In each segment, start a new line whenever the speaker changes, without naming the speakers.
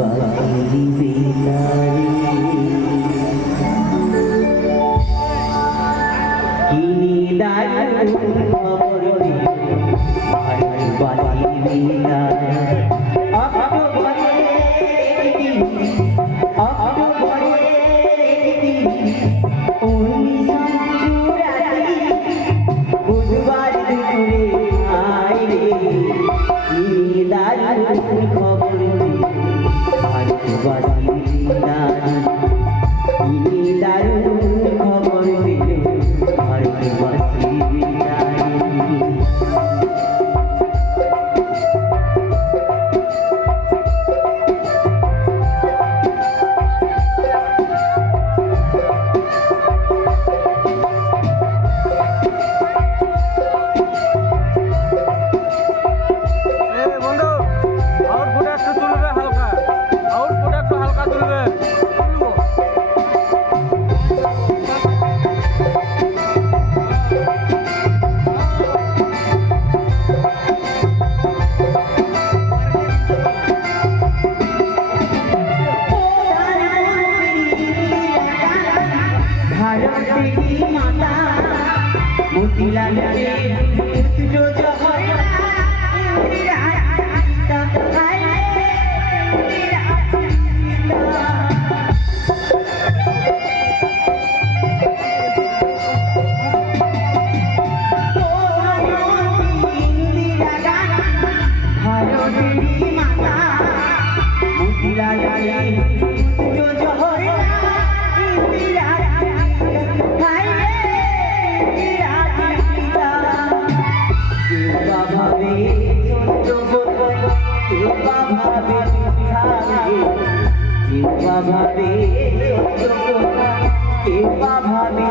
I'm easy now. Dalu. মাতা মতিলালকে সূর্য হয় Yeah, yeah, yeah. ভাবে ভাবে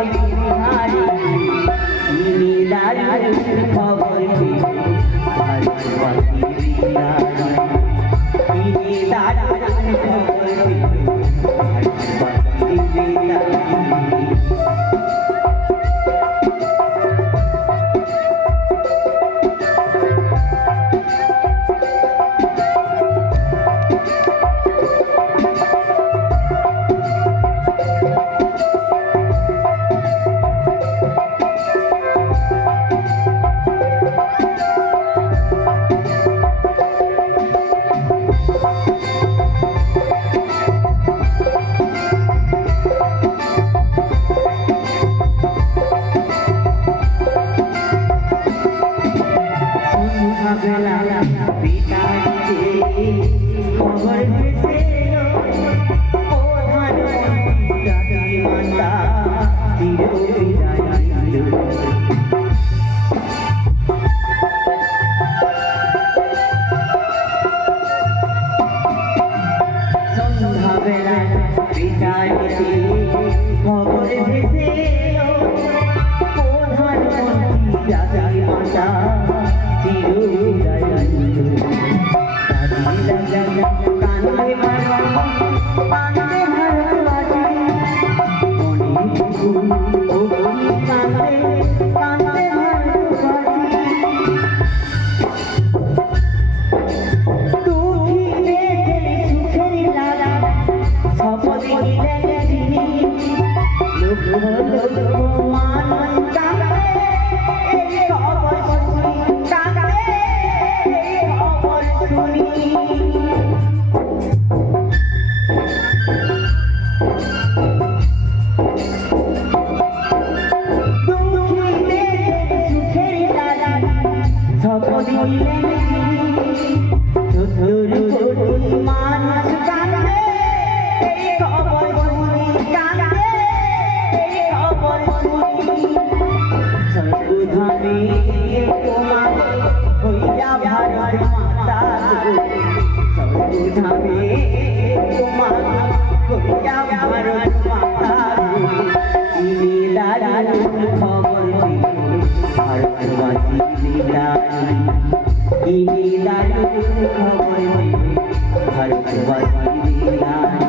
দাদার আশা চিরদায় কানায় ভালোবাসি অনেক সপন Thank you.